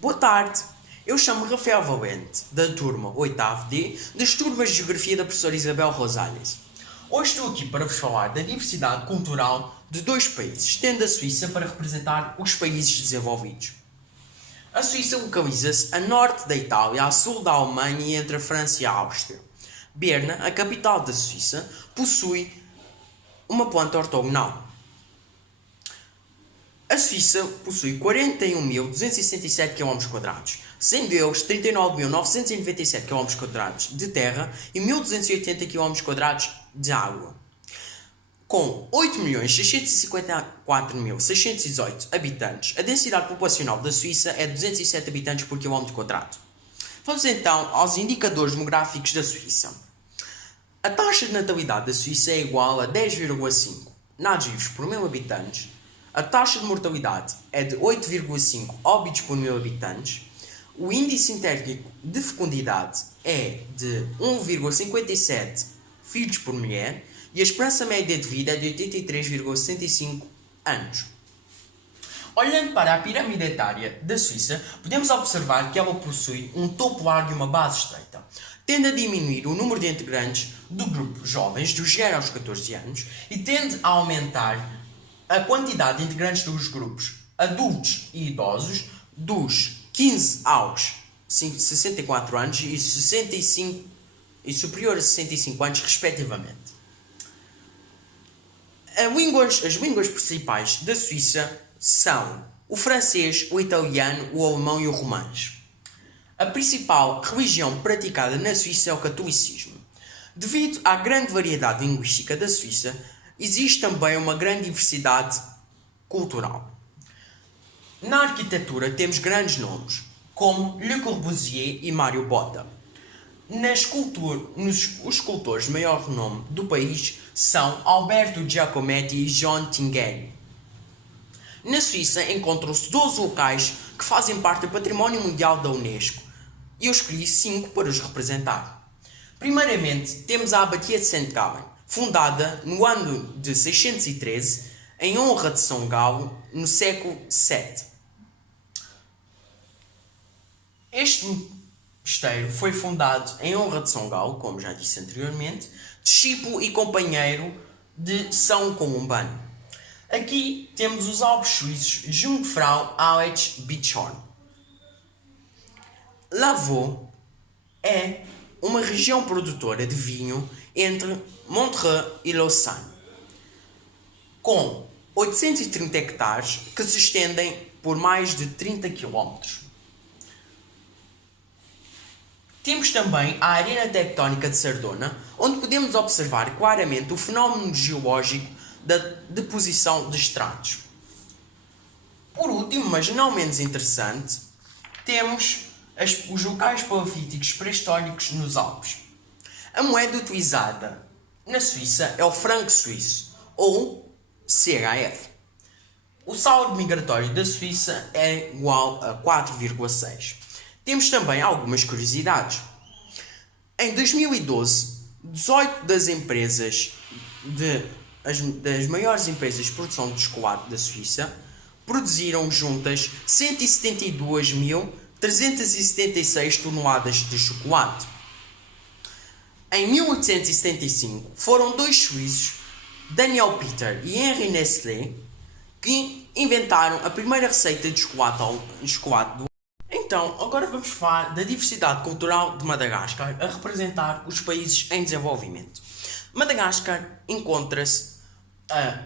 Boa tarde, eu chamo-me Rafael Valente, da turma 8º D, das turmas de Geografia da professora Isabel Rosales. Hoje estou aqui para vos falar da diversidade cultural de dois países, tendo a Suíça para representar os países desenvolvidos. A Suíça localiza-se a norte da Itália, a sul da Alemanha e entre a França e a Áustria. Berna, a capital da Suíça, possui uma planta ortogonal. A Suíça possui 41.267 km², sendo eles 39.997 km² de terra e 1.280 km² de água. Com 8.654.618 habitantes, a densidade populacional da Suíça é 207 habitantes por km². Vamos então aos indicadores demográficos da Suíça. A taxa de natalidade da Suíça é igual a 10,5 nados vivos por 1.000 habitantes. A taxa de mortalidade é de 8,5 óbitos por 1.000 habitantes. O índice intérnico de fecundidade é de 1,57 filhos por mulher. E a esperança média de vida é de 83,65 anos. Olhando para a pirâmide etária da Suíça, podemos observar que ela possui um topo largo e uma base estreita. Tende a diminuir o número de integrantes do grupo jovens, dos 0 aos 14 anos, e tende a aumentar a quantidade de integrantes dos grupos adultos e idosos dos 15 aos 64 anos e 65 e superior a 65 anos, respectivamente. As línguas principais da Suíça são o francês, o italiano, o alemão e o romanês. A principal religião praticada na Suíça é o catolicismo. Devido à grande variedade linguística da Suíça, existe também uma grande diversidade cultural. Na arquitetura temos grandes nomes, como Le Corbusier e Mário Botta. Os escultores de maior renome do país são Alberto Giacometti e John Tinguely. Na Suíça encontram-se 12 locais que fazem parte do Património Mundial da Unesco e eu escolhi 5 para os representar. Primeiramente temos a Abadia de St. Gallen, fundada no ano de 613 em honra de São Galo no século VII. Este mosteiro foi fundado em honra de São Galo, como já disse anteriormente, discípulo e companheiro de São Columbano. Aqui temos os Alpes suíços Jungfrau Alex Bichorn. Lavaux é uma região produtora de vinho entre Montreux e Lausanne, com 830 hectares que se estendem por mais de 30 km. Temos também a Arena Tectónica de Sardona, onde podemos observar claramente o fenómeno geológico da deposição de estratos. Por último, mas não menos interessante, temos os locais palafíticos pré-históricos nos Alpes. A moeda utilizada na Suíça é o franco suíço, ou CHF. O saldo migratório da Suíça é igual a 4,6. Temos também algumas curiosidades. Em 2012, 18 das maiores empresas de produção de chocolate da Suíça produziram juntas 172.376 toneladas de chocolate. Em 1875, foram dois suíços, Daniel Peter e Henri Nestlé, que inventaram a primeira receita de chocolate do. Então, agora vamos falar da diversidade cultural de Madagascar a representar os países em desenvolvimento. Madagascar encontra-se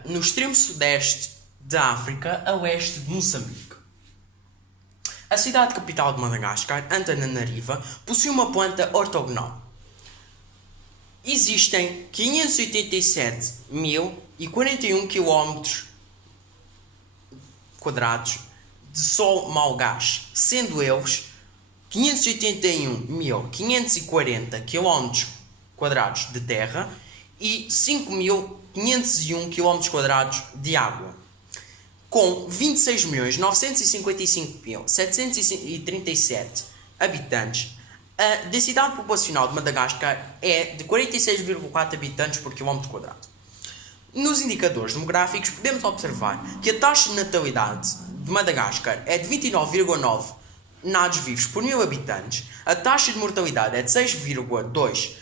no extremo sudeste da África, a oeste de Moçambique. A cidade capital de Madagascar, Antananarivo, possui uma planta ortogonal. Existem 587.041 km² de solo malgache, sendo eles 581.540 km² de terra e 5.501 km² de água. Com 26.955.737 habitantes, a densidade populacional de Madagascar é de 46,4 habitantes por km². Nos indicadores demográficos podemos observar que a taxa de natalidade de Madagascar é de 29,9 nados vivos por 1000 habitantes, a taxa de mortalidade é de 6,2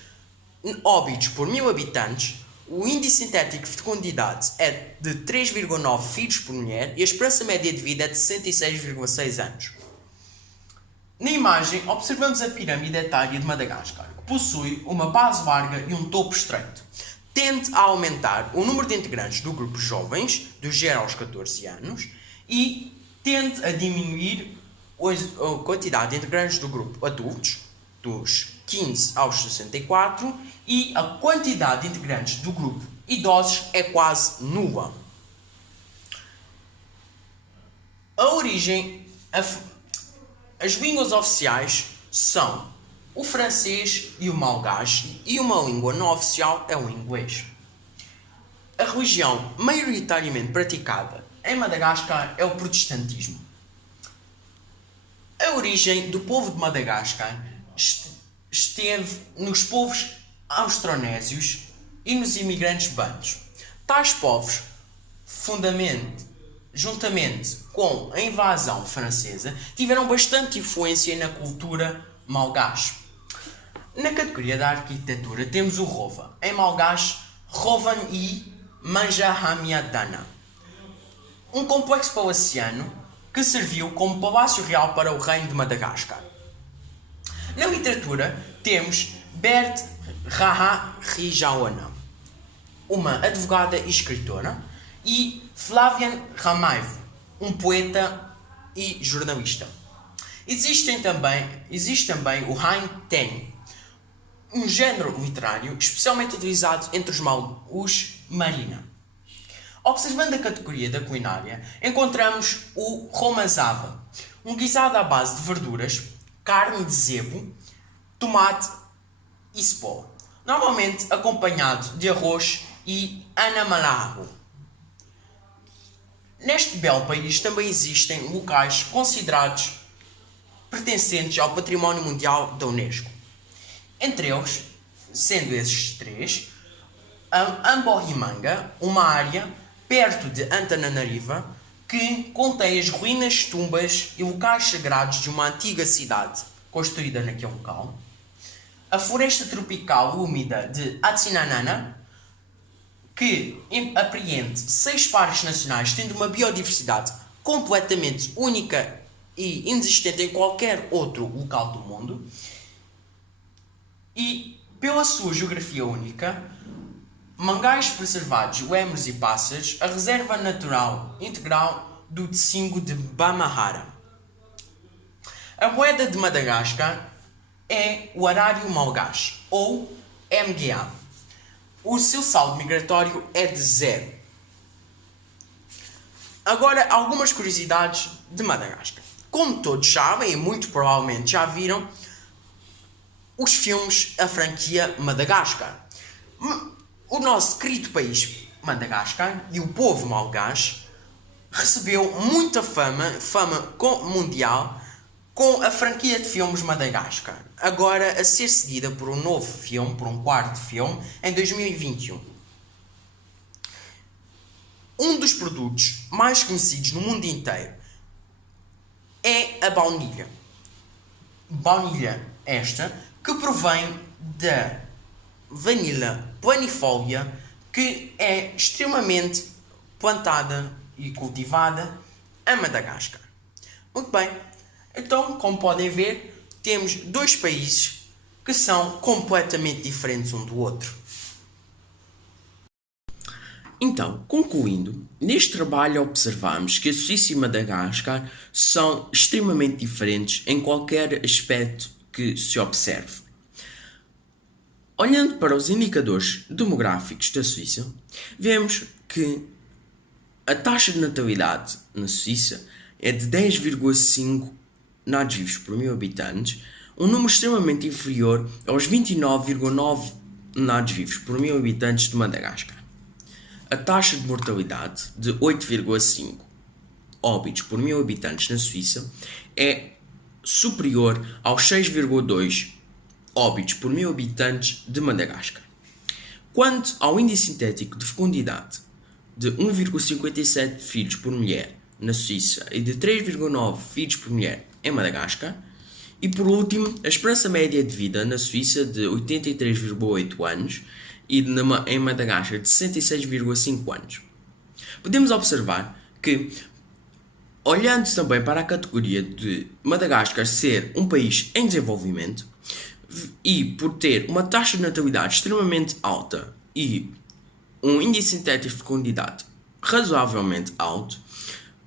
óbitos por 1000 habitantes, o índice sintético de fecundidade é de 3,9 filhos por mulher e a esperança média de vida é de 66,6 anos. Na imagem, observamos a pirâmide etária de Madagascar, que possui uma base larga e um topo estreito. Tende a aumentar o número de integrantes do grupo jovens, dos 0 aos 14 anos, e tende a diminuir a quantidade de integrantes do grupo adultos, dos 15 aos 64, e a quantidade de integrantes do grupo idosos é quase nula. A origem, as línguas oficiais são o francês e o malgache, e uma língua não oficial é o inglês. A religião maioritariamente praticada em Madagascar é o protestantismo. A origem do povo de Madagascar esteve nos povos austronésios e nos imigrantes bantos. Tais povos, juntamente com a invasão francesa, tiveram bastante influência na cultura malgache. Na categoria da arquitetura temos o Rova, em malgache Rovan I Manjahamiadana, um complexo palaciano que serviu como palácio real para o reino de Madagascar. Na literatura temos Bert Raha Rijaona, uma advogada e escritora, e Flavian Ramaivo, um poeta e jornalista. Existe também o Hain Ten, um género literário especialmente utilizado entre os marina. Observando a categoria da culinária, encontramos o romazava, um guisado à base de verduras, carne de zebo, tomate e cebola, normalmente acompanhado de arroz e anamalarro. Neste belo país também existem locais considerados pertencentes ao Património Mundial da Unesco. Entre eles, sendo esses três, Ambohimanga, uma área perto de Antananariva, que contém as ruínas, tumbas e locais sagrados de uma antiga cidade construída naquele local. A floresta tropical úmida de Atsinanana, que apreende 6 parques nacionais, tendo uma biodiversidade completamente única e inexistente em qualquer outro local do mundo. E, pela sua geografia única, mangais preservados, lémures e pássaros, a Reserva Natural Integral do Tsingo de Bamahara. A moeda de Madagascar é o arário malgache, ou MGA. O seu saldo migratório é de 0. Agora, algumas curiosidades de Madagascar. Como todos sabem, e muito provavelmente já viram, os filmes, a franquia Madagascar. O nosso querido país, Madagascar, e o povo malgache, recebeu muita fama mundial, com a franquia de filmes Madagascar, agora a ser seguida por um novo filme, por um quarto filme, em 2021. Um dos produtos mais conhecidos no mundo inteiro é a baunilha. Baunilha esta que provém da vanila planifolia, que é extremamente plantada e cultivada em Madagascar. Muito bem, então, como podem ver, temos dois países que são completamente diferentes um do outro. Então, concluindo, neste trabalho observamos que a Suíça e Madagascar são extremamente diferentes em qualquer aspecto que se observe. Olhando para os indicadores demográficos da Suíça, vemos que a taxa de natalidade na Suíça é de 10,5 nados vivos por 1000 habitantes, um número extremamente inferior aos 29,9 nados vivos por 1000 habitantes de Madagascar. A taxa de mortalidade de 8,5 óbitos por 1000 habitantes na Suíça é superior aos 6,2 óbitos por 1000 habitantes de Madagascar. Quanto ao índice sintético de fecundidade de 1,57 filhos por mulher na Suíça e de 3,9 filhos por mulher em Madagascar. E por último, a esperança média de vida na Suíça de 83,8 anos e em Madagascar de 66,5 anos. Podemos observar que, olhando também para a categoria de Madagascar ser um país em desenvolvimento e por ter uma taxa de natalidade extremamente alta e um índice sintético de fecundidade razoavelmente alto,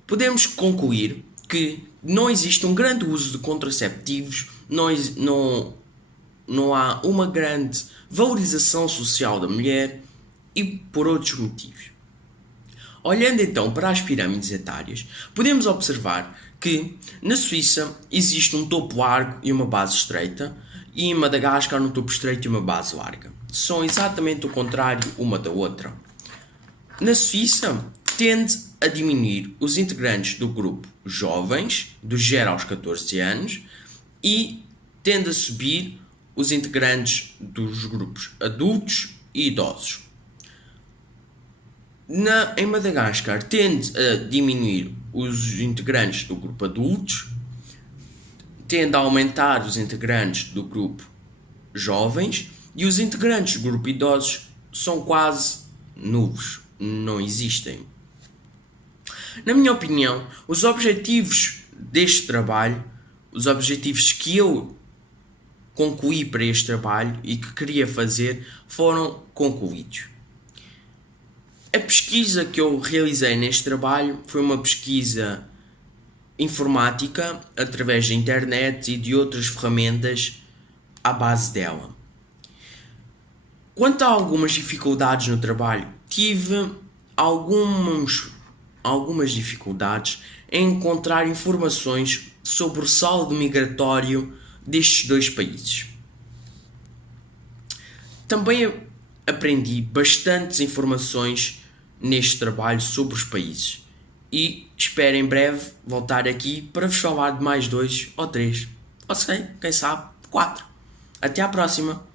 podemos concluir que não existe um grande uso de contraceptivos, não há uma grande valorização social da mulher e por outros motivos. Olhando então para as pirâmides etárias, podemos observar que na Suíça existe um topo largo e uma base estreita, e em Madagascar um topo estreito e uma base larga. São exatamente o contrário uma da outra. Na Suíça, tende a diminuir os integrantes do grupo jovens, dos 0 aos 14 anos, e tende a subir os integrantes dos grupos adultos e idosos. Em Madagascar, tende a diminuir os integrantes do grupo adultos, tende a aumentar os integrantes do grupo jovens, e os integrantes do grupo idosos são quase nulos, não existem. Na minha opinião, os objetivos deste trabalho, os objetivos que eu concluí para este trabalho e que queria fazer, foram concluídos. A pesquisa que eu realizei neste trabalho foi uma pesquisa informática através da internet e de outras ferramentas à base dela. Quanto a algumas dificuldades no trabalho, tive algumas dificuldades em encontrar informações sobre o saldo migratório destes dois países. Também aprendi bastantes informações neste trabalho sobre os países e espero em breve voltar aqui para vos falar de mais 2 ou 3, ou sei, quem sabe, 4. Até à próxima!